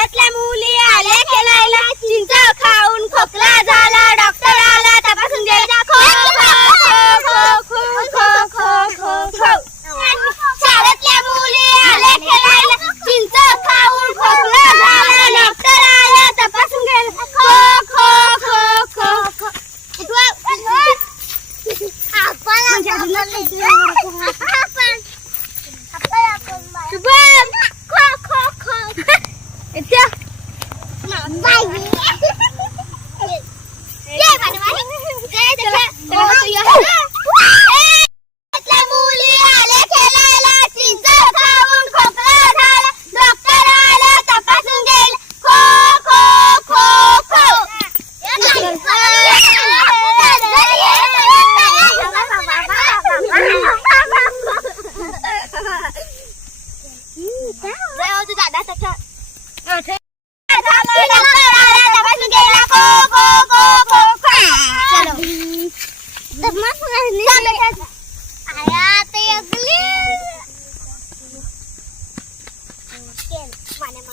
शाळेतल्या मुली आल्या खेळायला. चिंच खाऊन खोकला झाला. डॉक्टर आला तपासून गेला खो खो खो खो खो खो शाळेतल्या मुली आल्या खेळायला. चिंच खाऊन खोकला झाला. डॉक्टर आला तपासून खो खो खो खो. खो Itu. Nambai. Ya, mana mana. Saya dah dah tu ya. Đâu, tôi đã đã sạch rồi. 玩了吗？